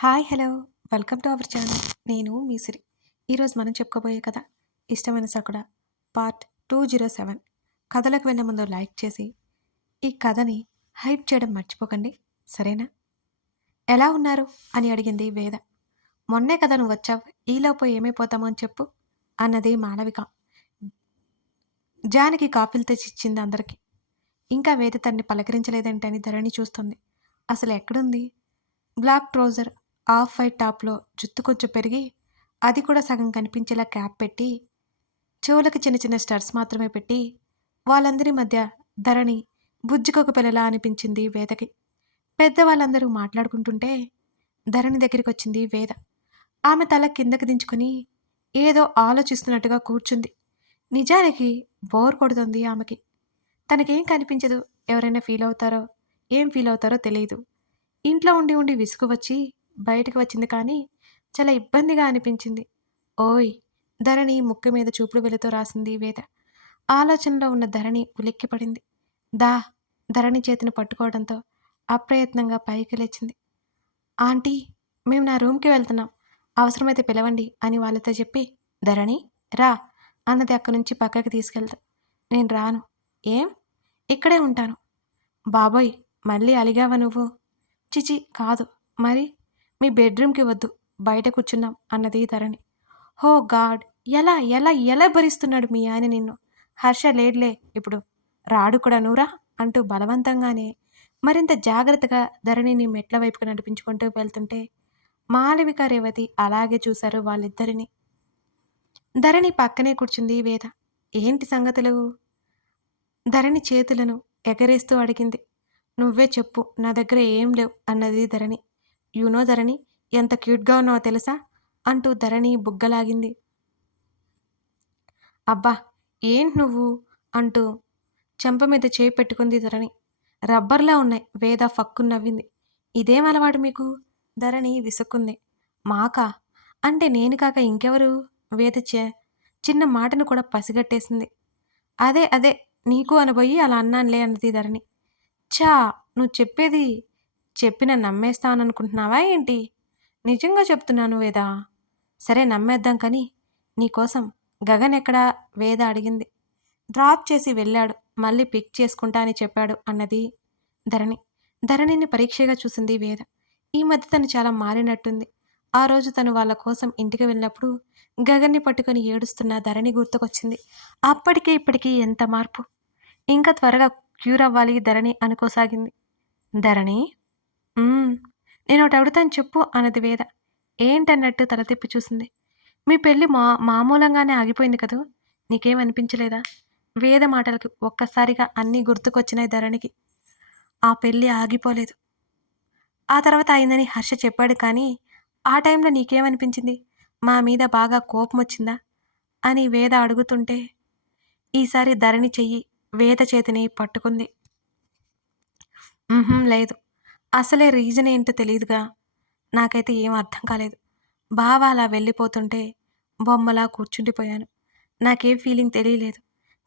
Hi hello welcome to our channel. నేను మీ సిరి. ఈరోజు మనం చెప్పుకోబోయే కథ ఇష్టమైన సకుడ పార్ట్ 207. కథలకు వెళ్ళే ముందు లైక్ చేసి ఈ కథని హైప్ చేయడం మర్చిపోకండి, సరేనా? ఎలా ఉన్నారు అని అడిగింది వేద. మొన్నే కదా నువ్వు వచ్చావు, ఈలోపు ఏమైపోతామో అని చెప్పు అన్నది మాళవిక. జానకి కాఫీలు తెచ్చిచ్చింది అందరికి. ఇంకా వేద తన్ని పలకరించలేదంటని ధరణి చూస్తుంది. అసలు ఎక్కడుంది? బ్లాక్ ట్రౌజర్, ఆఫ్ వైట్ టాప్లో జుత్తు కొంచెం పెరిగి అది కూడా సగం కనిపించేలా క్యాప్ పెట్టి చెవులకి చిన్న చిన్న స్టర్స్ మాత్రమే పెట్టి వాళ్ళందరి మధ్య ధరణి బుజ్జికొక పిల్లలా అనిపించింది వేదకి. పెద్దవాళ్ళందరూ మాట్లాడుకుంటుంటే ధరణి దగ్గరికి వచ్చింది వేద. ఆమె తల కిందకి దించుకుని ఏదో ఆలోచిస్తున్నట్టుగా కూర్చుంది. నిజానికి బోర్ కొడుతుంది ఆమెకి. తనకేం కనిపించదు. ఎవరైనా ఏం ఫీల్ అవుతారో తెలియదు. ఇంట్లో ఉండి ఉండి విసుగు వచ్చి బయటకు వచ్చింది, కానీ చాలా ఇబ్బందిగా అనిపించింది. ఓయ్! ధరణి ముక్కు మీద చూపుడు వెలుతో రాసింది వేద. ఆలోచనలో ఉన్న ధరణి ఉలిక్కిపడింది. దా ధరణి చేతిని పట్టుకోవడంతో అప్రయత్నంగా పైకి లేచింది. ఆంటీ, మేము నా రూమ్కి వెళ్తున్నాం, అవసరమైతే పిలవండి అని వాళ్ళతో చెప్పి ధరణి రా అన్నది అక్కడి నుంచి పక్కకి తీసుకెళ్తా. నేను రాను. ఏం? ఇక్కడే ఉంటాను. బాబోయ్, మళ్ళీ అలిగావా నువ్వు? చిచి కాదు. మరి మీ బెడ్రూమ్కి వద్దు, బయట కూర్చున్నాం అన్నది ధరణి. హో గాడ్, ఎలా ఎలా ఎలా భరిస్తున్నాడు మీ ఆయన నిన్ను? హర్ష లేడ్లే ఇప్పుడు, రాడు కూడా నూరా అంటూ బలవంతంగానే మరింత జాగ్రత్తగా ధరణిని మెట్ల వైపుకు నడిపించుకుంటూ వెళ్తుంటే మాళవిక రేవతి అలాగే చూశారు వాళ్ళిద్దరిని. ధరణి పక్కనే కూర్చుంది వేద. ఏంటి సంగతులు? ధరణి చేతులను ఎగరేస్తూ అడిగింది. నువ్వే చెప్పు, నా దగ్గర ఏం లేవు అన్నది ధరణి. యూనో ధరణి, ఎంత క్యూట్గా ఉన్నావో తెలుసా అంటూ ధరణి బుగ్గలాగింది. అబ్బా ఏంటి నువ్వు అంటూ చెంప మీద చేయి పెట్టుకుంది ధరణి. రబ్బర్లా ఉన్నాయి. వేద ఫక్కు నవ్వింది. ఇదేం అలవాటు మీకు? ధరణి విసుక్కుంది. మాకా? అంటే నేను కాక ఇంకెవరు? వేద చిన్న మాటను కూడా పసిగట్టేసింది. అదే అదే నీకు అనబోయి అలా అన్నానులే అన్నది ధరణి. ఛా, నువ్వు చెప్పేది చెప్పిన నమ్మేస్తాననుకుంటున్నావా ఏంటి? నిజంగా చెప్తున్నాను వేద. సరే నమ్మేద్దాం, కానీ నీకోసం గగన్ ఎక్కడా? వేద అడిగింది. డ్రాప్ చేసి వెళ్ళాడు, మళ్ళీ పిక్ చేసుకుంటా అని చెప్పాడు అన్నది ధరణి. ధరణిని పరీక్షగా చూసింది వేద. ఈ మధ్య తను చాలా మారినట్టుంది. ఆ రోజు తను వాళ్ళ కోసం ఇంటికి వెళ్ళినప్పుడు గగన్ని పట్టుకొని ఏడుస్తున్న ధరణి గుర్తుకొచ్చింది. అప్పటికే ఇప్పటికీ ఎంత మార్పు! ఇంకా త్వరగా క్యూర్ అవ్వాలి ధరణి అనుకోసాగింది. ధరణి, నేను ఒకటి అడుగుతాను చెప్పు అన్నది వేద. ఏంటన్నట్టు తల తిప్పి చూసింది. మీ పెళ్ళి మామూలంగానే ఆగిపోయింది కదూ, నీకేమనిపించలేదా? వేద మాటలకు ఒక్కసారిగా అన్నీ గుర్తుకొచ్చినాయి ధరణికి. ఆ పెళ్ళి ఆగిపోలేదు. ఆ తర్వాత అయిందని హర్ష చెప్పాడు, కానీ ఆ టైంలో నీకేమనిపించింది? మా మీద బాగా కోపం వచ్చిందా అని వేద అడుగుతుంటే ఈసారి ధరణి చెయ్యి వేద చేతిని పట్టుకుంది. లేదు, అసలే రీజన్ ఏంటో తెలియదుగా. నాకైతే ఏం అర్థం కాలేదు. బావ అలా వెళ్ళిపోతుంటే బొమ్మలా కూర్చుండిపోయాను. నాకేం ఫీలింగ్ తెలియలేదు.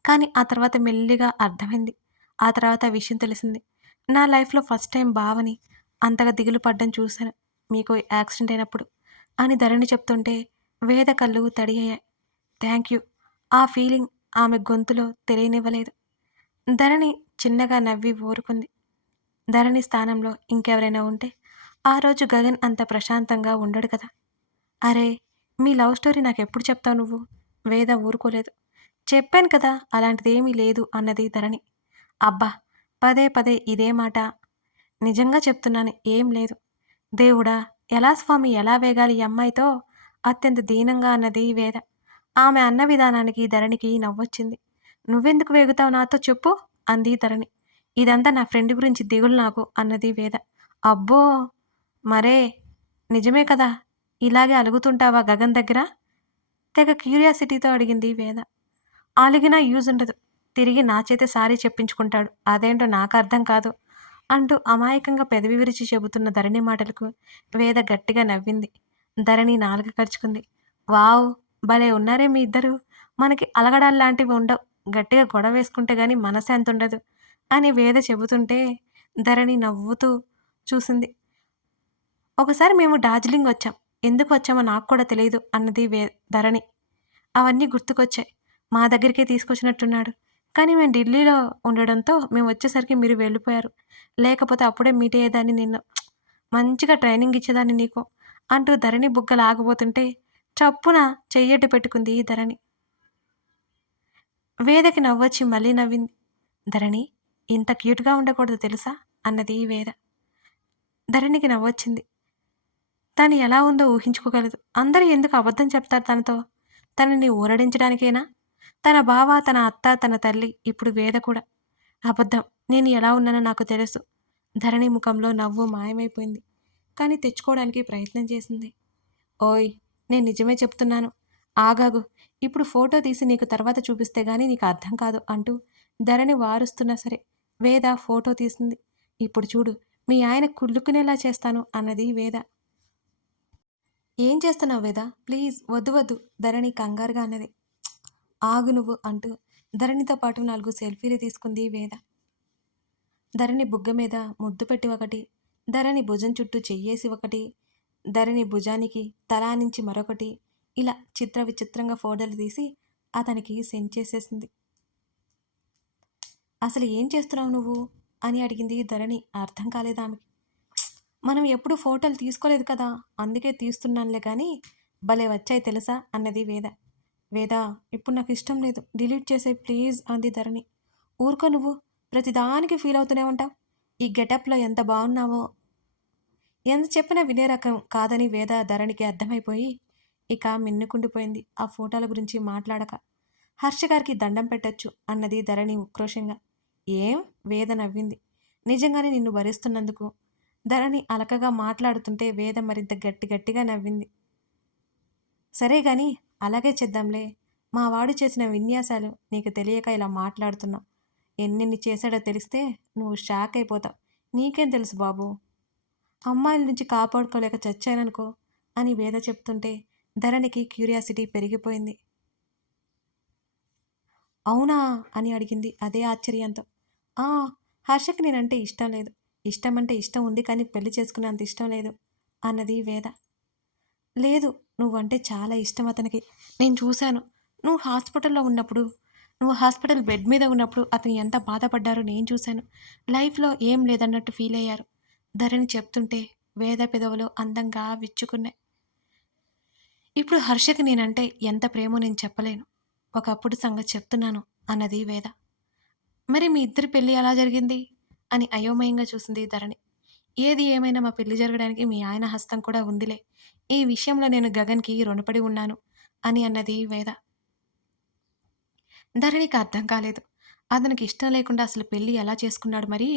కానీ ఆ తర్వాత మెల్లిగా అర్థమైంది. ఆ తర్వాత విషయం తెలిసింది. నా లైఫ్లో ఫస్ట్ టైం బావని అంతగా దిగులు పడ్డం చూశాను మీకు యాక్సిడెంట్ అయినప్పుడు అని ధరణి చెప్తుంటే వేద కళ్ళు తడి అయ్యాయి. Thank you. ఆ ఫీలింగ్ ఆమె గొంతులో తెలియనివ్వలేదు. ధరణి చిన్నగా నవ్వి ఊరుకుంది. ధరణి స్థానంలో ఇంకెవరైనా ఉంటే ఆ రోజు గగన్ అంత ప్రశాంతంగా ఉండడు కదా. అరే, మీ లవ్ స్టోరీ నాకెప్పుడు చెప్తావు నువ్వు? వేద ఊరుకోలేదు. చెప్పాను కదా అలాంటిదేమీ లేదు అన్నది ధరణి. అబ్బా, పదే పదే ఇదే మాట. నిజంగా చెప్తున్నాను, ఏం లేదు. దేవుడా, ఎలా స్వామి, ఎలా వేగాలి ఈ అమ్మాయితో అత్యంత దీనంగా అన్నది వేద. ఆమె అన్న విధానానికి ధరణికి నవ్వొచ్చింది. నువ్వెందుకు వేగుతావు నాతో చెప్పు అంది ధరణి. ఇదంతా నా ఫ్రెండ్ గురించి దిగులు నాకు అన్నది వేద. అబ్బో, మరే నిజమే కదా, ఇలాగే అలుగుతుంటావా గగన్ దగ్గర? తెగ క్యూరియాసిటీతో అడిగింది వేద. అలిగినా యూజ్ ఉండదు, తిరిగి నా చేతే సారీ చెప్పించుకుంటాడు, అదేంటో నాకు అర్థం కాదు అంటూ అమాయకంగా పెదవి విరిచి చెబుతున్న ధరణి మాటలకు వేద గట్టిగా నవ్వింది. ధరణి నాలుక ఖర్చుకుంది. వావ్, భలే ఉన్నారే మీ ఇద్దరు. మనకి అలగడాల్లాంటివి ఉండవు, గట్టిగా గొడవ వేసుకుంటే గాని మనశ్శాంతి ఉండదు అని వేద చెబుతుంటే ధరణి నవ్వుతూ చూసింది. ఒకసారి మేము డార్జిలింగ్ వచ్చాం. ఎందుకు వచ్చామో నాకు కూడా తెలీదు అన్నది ధరణి. అవన్నీ గుర్తుకొచ్చాయి. మా దగ్గరికే తీసుకొచ్చినట్టున్నాడు. కానీ మేము ఢిల్లీలో ఉండడంతో మేము వచ్చేసరికి మీరు వెళ్ళిపోయారు. లేకపోతే అప్పుడే మీట్ అయ్యేదాన్ని నిన్ను. మంచిగా ట్రైనింగ్ ఇచ్చేదాన్ని నీకు అంటూ ధరణి బుగ్గలాగబోతుంటే చప్పున చెయ్యడ్డు పెట్టుకుంది ధరణి. వేదకి నవ్వొచ్చి మళ్ళీ నవ్వింది. ధరణి, ఇంత క్యూట్‌గా ఉండకూడదు తెలుసా? అన్నది వేద. ధరణికి నవ్వొచ్చింది. తను ఎలా ఉందో ఊహించుకోగలదు. అందరూ ఎందుకు అబద్ధం చెప్తారు తనతో? తనని ఊరడించడానికేనా? తన బావ, తన అత్త, తన తల్లి, ఇప్పుడు వేద కూడా. అబద్ధం. నేను ఎలా ఉన్నానో నాకు తెలుసు. ధరణి ముఖంలో నవ్వు మాయమైపోయింది. కానీ తెచ్చుకోవడానికి ప్రయత్నం చేసింది. ఓయ్! నేను నిజమే చెప్తున్నాను. ఆగాగు. ఇప్పుడు ఫోటో తీసి నీకు తర్వాత చూపిస్తే గానీ నీకు అర్థం కాదు అంటూ ధరణి వారుస్తున్నా సరే వేద ఫోటో తీసింది. ఇప్పుడు చూడు మీ ఆయన కుళ్ళుకునేలా చేస్తాను అన్నది వేద. ఏం చేస్తున్నావు వేద? ప్లీజ్ వద్దు వద్దు ధరణి కంగారుగా అన్నది. ఆగు నువ్వు అంటూ ధరణితో పాటు 4 సెల్ఫీలు తీసుకుంది వేద. ధరణి బుగ్గ మీద ముద్దు పెట్టి ఒకటి, ధరణి భుజం చుట్టూ చెయ్యేసి ఒకటి, ధరణి భుజానికి తలా నుంచి మరొకటి, ఇలా చిత్ర విచిత్రంగా ఫోటోలు తీసి అతనికి సెండ్ చేసేసింది. అసలు ఏం చేస్తున్నావు నువ్వు అని అడిగింది ధరణి. అర్థం కాలేదు ఆమెకి. మనం ఎప్పుడు ఫోటోలు తీసుకోలేదు కదా, అందుకే తీస్తున్నానులే కానీ భలే వచ్చాయి తెలుసా అన్నది వేద. వేద, ఇప్పుడు నాకు ఇష్టం లేదు, డిలీట్ చేసే ప్లీజ్ అంది ధరణి. ఊరుకో నువ్వు, ప్రతిదానికి ఫీల్ అవుతూనే ఉంటావు. ఈ గెటప్లో ఎంత బాగున్నావో. ఎంత చెప్పినా వినే రకం కాదని వేద ధరణికి అర్థమైపోయి ఇక మిన్నుకుండిపోయింది ఆ ఫోటోల గురించి మాట్లాడక. హర్ష గారికి దండం పెట్టొచ్చు అన్నది ధరణి ఉక్రోషంగా. ఏం? వేద నవ్వింది. నిజంగానే నిన్ను భరిస్తున్నందుకు. ధరణి అలకగా మాట్లాడుతుంటే వేద మరింత గట్టి గట్టిగా నవ్వింది. సరే గాని అలాగే చేద్దాంలే. మా వాడు చేసిన విన్యాసాలు నీకు తెలియక ఇలా మాట్లాడుతున్నా. ఎన్నెన్ని చేశాడో తెలిస్తే నువ్వు షాక్ అయిపోతావు. నీకేం తెలుసు బాబు. అమ్మాయిల నుంచి కాపాడుకోలేక చచ్చాననుకో అని వేద చెప్తుంటే ధరణికి క్యూరియాసిటీ పెరిగిపోయింది. అవునా అని అడిగింది అదే ఆశ్చర్యంతో. ఆ, హర్షకి నేనంటే ఇష్టం లేదు. ఇష్టం అంటే ఇష్టం ఉంది కానీ పెళ్లి చేసుకునేంత ఇష్టం లేదు అన్నది వేద. లేదు, నువ్వంటే చాలా ఇష్టం అతనికి. నేను చూశాను. నువ్వు హాస్పిటల్లో ఉన్నప్పుడు, నువ్వు హాస్పిటల్ బెడ్ మీద ఉన్నప్పుడు అతను ఎంత బాధపడ్డారో నేను చూశాను. లైఫ్లో ఏం లేదన్నట్టు ఫీల్ అయ్యారు. ధరణి చెప్తుంటే వేద పెదవులు అందంగా విచ్చుకున్నాయి. ఇప్పుడు హర్షకి నేనంటే ఎంత ప్రేమో నేను చెప్పలేను. ఒకప్పుడు సంగతి చెప్తున్నాను అన్నది వేద. మరి మీ ఇద్దరి పెళ్లి ఎలా జరిగింది అని అయోమయంగా చూసింది ధరణి. ఏది ఏమైనా మా పెళ్లి జరగడానికి మీ ఆయన హస్తం కూడా ఉందిలే. ఈ విషయంలో నేను గగన్‌కి రుణపడి ఉన్నాను అని అన్నది వేద. ధరణికి అర్థం కాలేదు. అతనికి ఇష్టం లేకుండా అసలు పెళ్లి ఎలా చేసుకున్నాడు మరి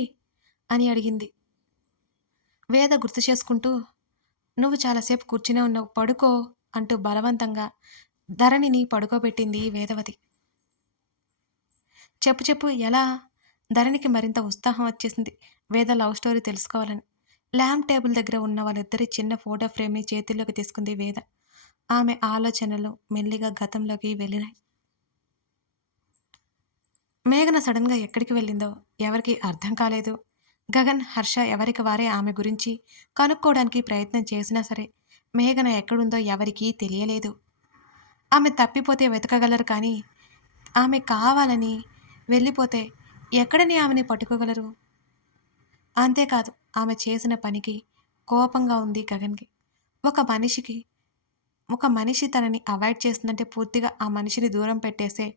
అని అడిగింది. వేద గుర్తు చేసుకుంటూ నువ్వు చాలాసేపు కూర్చునే ఉన్నావు, పడుకో అంటూ బలవంతంగా ధరణిని పడుకోబెట్టింది వేదవతి. చెప్పు చెప్పు ఎలా? ధరణికి మరింత ఉత్సాహం వచ్చేసింది వేద లవ్ స్టోరీ తెలుసుకోవాలని. ల్యాంప్ టేబుల్ దగ్గర ఉన్న వాళ్ళిద్దరి చిన్న ఫోటో ఫ్రేమ్ని చేతుల్లోకి తీసుకుంది వేద. ఆమె ఆలోచనలు మెల్లిగా గతంలోకి వెళ్ళినాయి. మేఘన సడన్గా ఎక్కడికి వెళ్ళిందో ఎవరికి అర్థం కాలేదు. గగన్, హర్ష ఎవరికి వారే ఆమె గురించి కనుక్కోవడానికి ప్రయత్నం చేసినా సరే మేఘన ఎక్కడుందో ఎవరికీ తెలియలేదు. ఆమె తప్పిపోతే వెతకగలరు కానీ ఆమె కావాలని వెళ్ళిపోతే ఎక్కడని ఆమెని పట్టుకోగలరు? అంతేకాదు ఆమె చేసిన పనికి కోపంగా ఉంది గగన్‌కి. ఒక మనిషికి ఒక మనిషి తనని అవాయిడ్ చేస్తుందంటే పూర్తిగా ఆ మనిషిని దూరం పెట్టేసే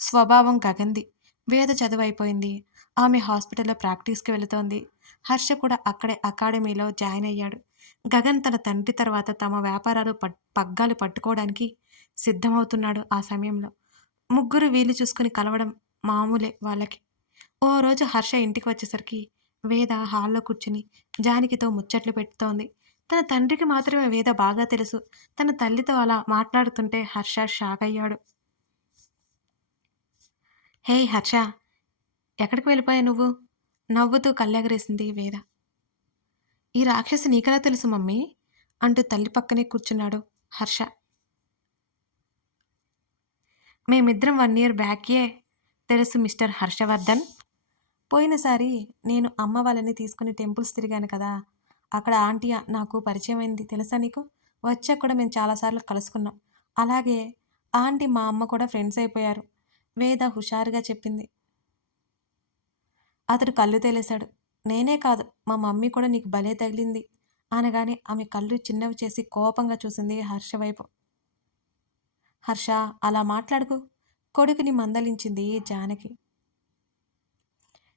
స్వభావం గగన్‌ది. వేద చదువయిపోయింది. ఆమె హాస్పిటల్‌లో ప్రాక్టీస్‌కి వెళుతోంది. హర్ష కూడా అక్కడే అకాడమీలో జాయిన్ అయ్యాడు. గగన్ తన తండ్రి తర్వాత తమ వ్యాపారాలు పగ్గాలు పట్టుకోవడానికి సిద్ధమవుతున్నాడు ఆ సమయంలో. ముగ్గురు వీలు చూసుకుని కలవడం మామూలే వాళ్ళకి. ఓ రోజు హర్ష ఇంటికి వచ్చేసరికి వేద హాల్లో కూర్చుని జానకితో ముచ్చట్లు పెడుతోంది. తన తండ్రికి మాత్రమే వేద బాగా తెలుసు. తన తల్లితో అలా మాట్లాడుతుంటే హర్ష షాక్ అయ్యాడు. హేయ్ హర్ష, ఎక్కడికి వెళ్ళిపోయావు నువ్వు? నవ్వుతూ కళ్ళెగరేసింది వేద. ఈ రాక్షసి నీకెలా తెలుసు మమ్మీ అంటూ తల్లి పక్కనే కూర్చున్నాడు హర్ష. మేమిద్దరం 1 ఇయర్ బ్యాకే తెలుసు మిస్టర్ హర్షవర్ధన్. పోయినసారి నేను అమ్మ వాళ్ళని తీసుకుని టెంపుల్స్ తిరిగాను కదా, అక్కడ ఆంటీ నాకు పరిచయమైంది తెలుసా నీకు? వచ్చాక కూడా మేము చాలా సార్లు కలుసుకున్నాం. అలాగే ఆంటీ, మా అమ్మ కూడా ఫ్రెండ్స్ అయిపోయారు. వేద హుషారుగా చెప్పింది. అతడు కళ్ళు తేలేశాడు. నేనే కాదు, మా మమ్మీ కూడా నీకు భలే తగిలింది అనగానే ఆమె కళ్ళు చిన్నవి చేసి కోపంగా చూసింది హర్ష వైపు. హర్ష, అలా మాట్లాడకు, కొడుకుని మందలించింది జానకి.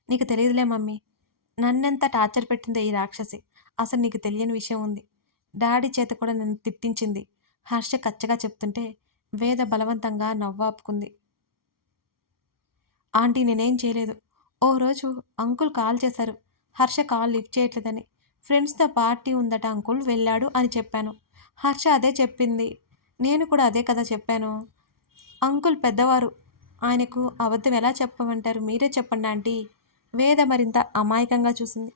నీకు తెలియదులే మమ్మీ, నన్నెంత టార్చర్ పెట్టిందో ఈ రాక్షసి. అసలు నీకు తెలియని విషయం ఉంది. డాడీ చేత కూడా నన్ను తిట్టించింది. హర్ష కచ్చగా చెప్తుంటే వేద బలవంతంగా నవ్వాపుకుంది. ఆంటీ, నేనేం చేయలేదు. ఓ రోజు అంకుల్ కాల్ చేశారు. హర్ష కాల్ లిఫ్ట్ చేయట్లేదని. ఫ్రెండ్స్‌తో పార్టీ ఉందట అంకుల్, వెళ్ళాడు అని చెప్పాను. హర్ష అదే చెప్పింది. నేను కూడా అదే కదా చెప్పాను. అంకుల్ పెద్దవారు. ఆయనకు అబద్ధం ఎలా చెప్పమంటారు? మీరే చెప్పండి ఆంటీ. వేద మరింత అమాయకంగా చూసింది.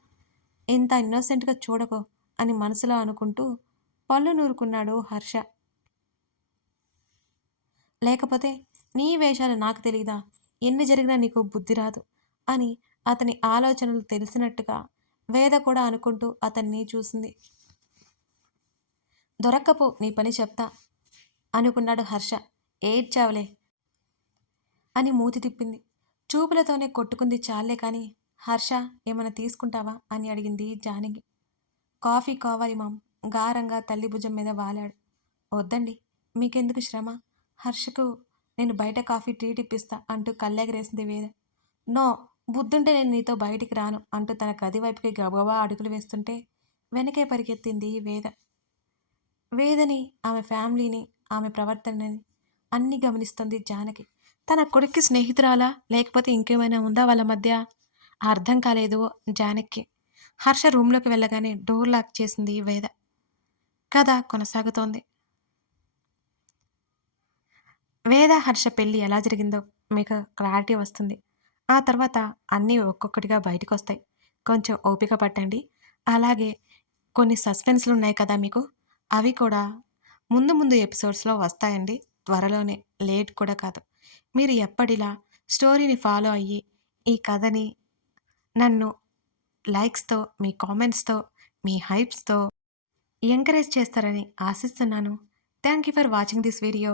ఇంత ఇన్నోసెంట్‌గా చూడకు అని మనసులో అనుకుంటూ పళ్ళు నూరుకున్నాడు హర్ష. లేకపోతే నీ వేషాలు నాకు తెలీదా? ఎన్ని జరిగినా నీకు బుద్ధి రాదు అని అతని ఆలోచనలు తెలిసినట్టుగా వేద కూడా అనుకుంటూ అతన్ని చూసింది. దొరక్కపో, నీ పని చెప్తా అనుకున్నాడు హర్ష. ఏడ్చావులే అని మూతి తిప్పింది. చూపులతోనే కొట్టుకుంది చాలే కానీ, హర్ష, ఏమైనా తీసుకుంటావా అని అడిగింది జానకి. కాఫీ కావాలి మామ్, గారంగా తల్లి భుజం మీద వాలాడు. వద్దండి, మీకెందుకు శ్రమ? హర్షకు నేను బయట కాఫీ టీ ఇప్పిస్తా అంటూ కళ్ళెగరేసింది వేద. నో, బుద్ధుంటే నేను నీతో బయటికి రాను అంటూ తన గది వైపుకి గబగబా అడుగులు వేస్తుంటే వెనకే పరిగెత్తింది వేద. వేదని, ఆమె ఫ్యామిలీని, ఆమె ప్రవర్తనని అన్నీ గమనిస్తుంది జానకి. తన కొడుక్కి స్నేహితురాలా? లేకపోతే ఇంకేమైనా ఉందా వాళ్ళ మధ్య? అర్థం కాలేదు జానకి. హర్ష రూమ్‌లోకి వెళ్ళగానే డోర్ లాక్ చేసింది వేద. కథ కొనసాగుతోంది. వేద, హర్ష పెళ్లి ఎలా జరిగిందో మీకు క్లారిటీ వస్తుంది. ఆ తర్వాత అన్నీ ఒక్కొక్కటిగా బయటకొస్తాయి. కొంచెం ఓపిక పట్టండి. అలాగే కొన్ని సస్పెన్స్‌లున్నాయి కదా మీకు, అవి కూడా ముందు ముందు ఎపిసోడ్స్‌లో వస్తాయండి. త్వరలోనే, లేట్ కూడా కాదు. మీరు ఎప్పటిలా స్టోరీని ఫాలో అయ్యి, ఈ కథని నన్ను లైక్స్‌తో, మీ కామెంట్స్‌తో, మీ హైప్స్‌తో ఎంకరేజ్ చేస్తారని ఆశిస్తున్నాను. Thank you for watching this video.